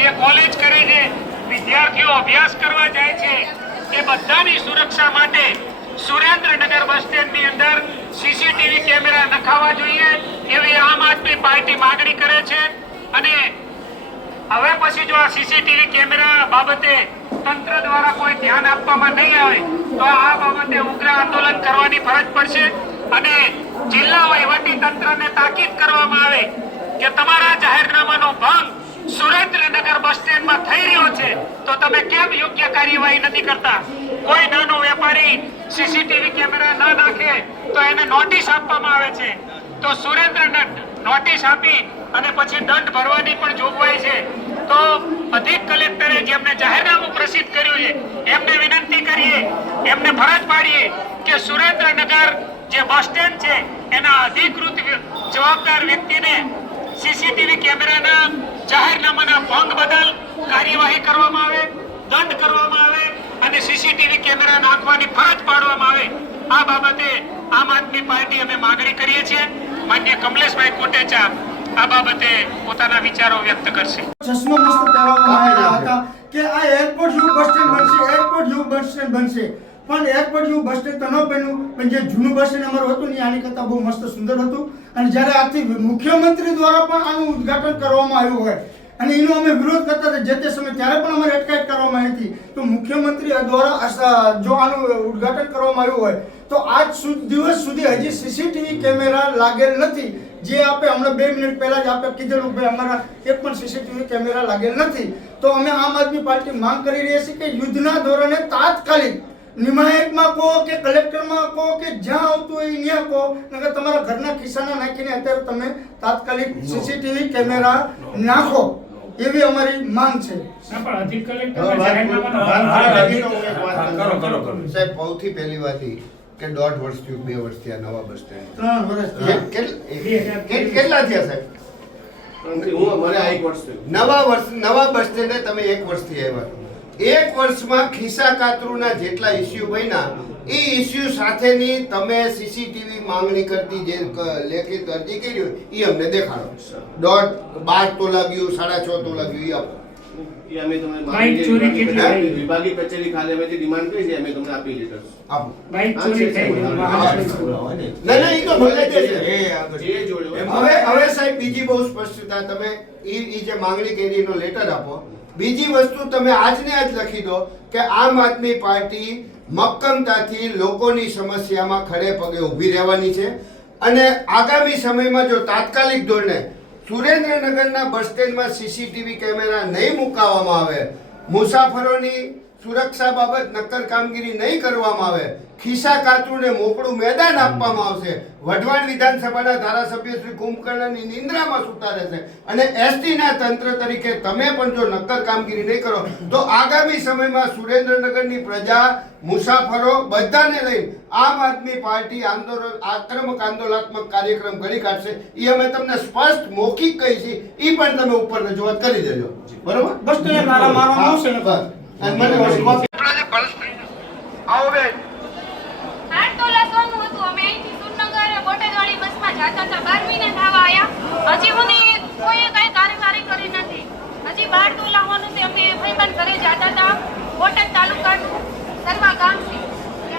જે કોલેજ કરે છે વિદ્યાર્થીઓ અભ્યાસ કરવા જાય છે, એ બધાની સુરક્ષા માટે સુરેન્દ્રનગર બસ સ્ટેન્ડની અંદર સીસીટીવી કેમેરા નખાવા જોઈએ એવી આમ આદમી પાર્ટી માગણી કરે છે. અને હવે પછી જો આ સીસીટીવી કેમેરા બાબતે તંત્ર દ્વારા કોઈ ધ્યાન આપવામાં નહીં આવે, તો આ બાબતે ઉગ્ર આંદોલન કરવાની ફરજ પડશે. અને જિલ્લા વહીવટી તંત્રને તાકીદ કરવામાં આવે કે તમારા જાહેરનામાનો ભંગ સ્ટેન્ડમાં થઈ રહ્યો છે, તો તમે કેમ યોગ્ય કાર્યવાહી નથી કરતા? કોઈ નાનો વેપારી સીસીટીવી કેમેરા ના નાખે, તો એને નોટિસ આપવામાં આવે છે. તો સુરેન્દ્રનગર નોટિસ આપી અને પછી દંડ ભરવાની પણ જોગવાઈ છે. તો અધિક કલેક્ટરે જેમને જાહેરનામું પ્રસિદ્ધ કર્યું છે, એમને વિનંતી કરીએ, એમને ફરજ પાડીએ કે સુરેન્દ્રનગર જે બસ સ્ટેન્ડ છે, એના અધિકૃત જવાબદાર વ્યક્તિને સીસીટીવી કેમેરાના ભંગ બદલ કાર્યવાહી કરવામાં આવે દંડ કરવામાં આવે અને સીસીટીવી કેમેરા નાખવાની ફરજ પાડવામાં આવે. આ બાબતે આમ આદમી પાર્ટી અમે માગણી કરીએ છીએ. માન્ય કમલેશભાઈ કોટેચા આ બાબતે પોતાના વિચારો વ્યક્ત કરશે. ચશ્મો મસ્ત પહેરવામાં આવ્યા હતા કે આ એરપોર્ટ યુ બસ સ્ટેન્ડ બનશે એરપોર્ટ યુ બસ સ્ટેન્ડ બનશે. પણ એરપોર્ટ યુ બસ સ્ટેન્ડ તો ન બન્યું પણ જે જૂનું બસ સ્ટેન્ડ અમારું હતું ને આની કરતાં બહુ મસ્ત સુંદર હતું. અને જ્યારે આથી મુખ્યમંત્રી દ્વારા પણ આનું ઉદ્ઘાટન કરવામાં આવ્યું હોય અને એનો અમે વિરોધ કરતા હતા જે તે સમય ત્યારે પણ અમારે અટકાયત કરવામાં આવી હતી. તો મુખ્યમંત્રી દ્વારા જો આનું ઉદ્ઘાટન કરવામાં આવ્યું હોય તો આજ દિવસ સુધી હજી સીસીટીવી કેમેરા લાગેલ નથી. જે આપે હમણાં બે મિનિટ પહેલાં જ આપણે કીધેલું ભાઈ અમારા એક પણ સીસીટીવી કેમેરા લાગેલ નથી. તો અમે આમ આદમી પાર્ટી માંગ કરી રહ્યા છીએ કે યુદ્ધના ધોરણે તાત્કાલિક નિમાયકમાં કહો કે કલેક્ટરમાં કહો કે જ્યાં આવતું હોય ત્યાં કહો નકર તમારા ઘરના ખિસ્સાના નાખીને અત્યારે તમે તાત્કાલિક સીસીટીવી કેમેરા નાખો. એવી અમારી માંગ છે. કરો, કરો, કરો. સાહેબ સૌથી પહેલી વાત કે દોઢ વર્ષ થયું બે વર્ષ થયા નવા બસ સ્ટેન્ડ ત્રણ વર્ષ થયા. કેટલા થયા સાહેબ? નવા વર્ષ નવા બસ સ્ટેન્ડે તમે એક વર્ષથી આવ્યા. એક વર્ષમાં ખિસ્સા કાતરુના જેટલા ઇસ્યુ બન્યા એ ઇસ્યુ સાથેની તમે સીસીટીવી માંગણી કરતી જે લેખિત અરજી કરી એ અમને દેખાડો. દોઢ બાર તોલા ગયું સાડા છ તોલા ગયું એ આપો. અમે તમને બાઈક ચોરી કેટલી વિભાગીય કચેરી ખાતે અમે ડિમાન્ડ કરી છે અમે તમને આપી લેટર આપો. બાઈક ચોરી થઈ? ના ના એ તો ભલે જ છે. જે જોડ્યો હવે હવે સાહેબ બીજી બહુ સ્પષ્ટતા તમે ઈ ઈ જે માંગણી કરી એનો લેટર આપો. બીજી વસ્તુ તમે આજને આજ લખી દો કે આમ આદમી પાર્ટી મક્કમતાથી લોકોની સમસ્યામાં ખડે પગે ઊભી રહેવાની છે. અને આગામી સમયમાં જો તાત્કાલિક ધોરણે સુરેન્દ્રનગરના બસ સ્ટેન્ડમાં સીસીટીવી કેમેરા નહીં મુકાવવામાં આવે મુસાફરોની સુરક્ષા બાબત નક્કર કામગીરી નહીં કરવામાં આવે ખિસ્સા કાતરુને મોકળું મેદાન આપવામાં આવશે. વઢવાણ વિધાનસભાના ધારાસભ્ય શ્રી કુંભકર્ણની નિંદ્રામાં સૂતા રહેશે અને એસટીના તંત્ર તરીકે તમે પણ જો નક્કર કામગીરી નહીં કરો તો આગામી સમયમાં સુરેન્દ્રનગરની પ્રજા મુસાફરો બધાને લઈને આમ આદમી પાર્ટી આંદોલન આક્રમક આંદોલનાત્મક કાર્યક્રમ ઘડી કાઢશે. એ અમે તમને સ્પષ્ટ મૌખિક કહી છીએ એ પણ તમે ઉપર રજૂઆત કરી દેજો. બરોબર? બસ આવશે ને. આવો બેન આઠ તોલા સોનું હતું. અમે અહીંથી સુરનગર બોટાદવાળી બસમાં જતા હતા. બાર મહિના થવા આયા. હજી સુધી કોઈ કઈ કાર્યવાહી કરી નથી. હજી બાર તોલા હોવાનું છે. અમે ભાઈબંધ ઘરે જતા હતા. બોટાદ તાલુકાનું સર્વા ગામથી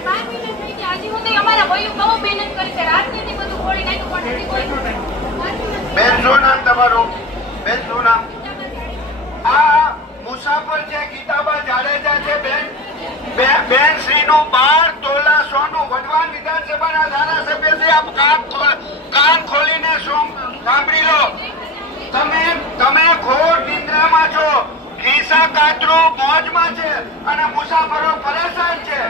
બાર મહિના થઈ ગયા. હજી સુધી અમારા ભાઈઓ બહુ મહેનત કરી છે. રાતથી બધું ખોલી નાખ્યું પણ હજી કોઈ બેન શું નામ તમારું બેન શું નામ આ મુસાફર છે ગીતાબા જાડેજા છે બેન બે- સાંભળી લો. તમે તમે ઘોર નિંદ્રામાં છો. ખિસ્સા કાતરો મોજમાં છે અને મુસાફરો પરેશાન છે.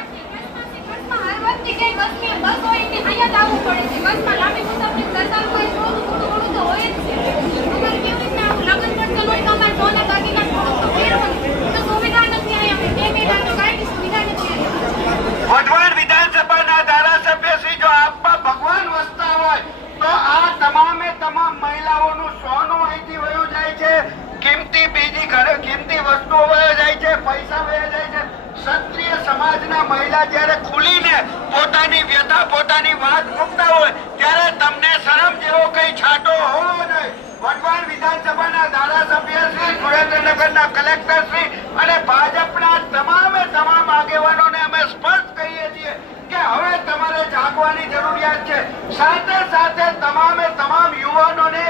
વિધાનસભાના ધારાસભ્ય શ્રી સુરેન્દ્રનગરના કલેક્ટર શ્રી અને ભાજપના તમામે તમામ આગેવાનો ને અમે સ્પષ્ટ કહીએ છીએ કે હવે તમારે જાગવાની જરૂરિયાત છે. સાથે સાથે તમામે તમામ યુવાનોને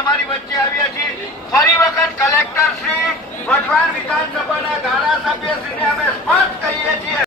તમારી વચ્ચે આવ્યા છીએ. ફરી વખત કલેક્ટર શ્રી વઢવાણ વિધાનસભાના ધારાસભ્ય શ્રીને અમે સ્પષ્ટ કહીએ છીએ.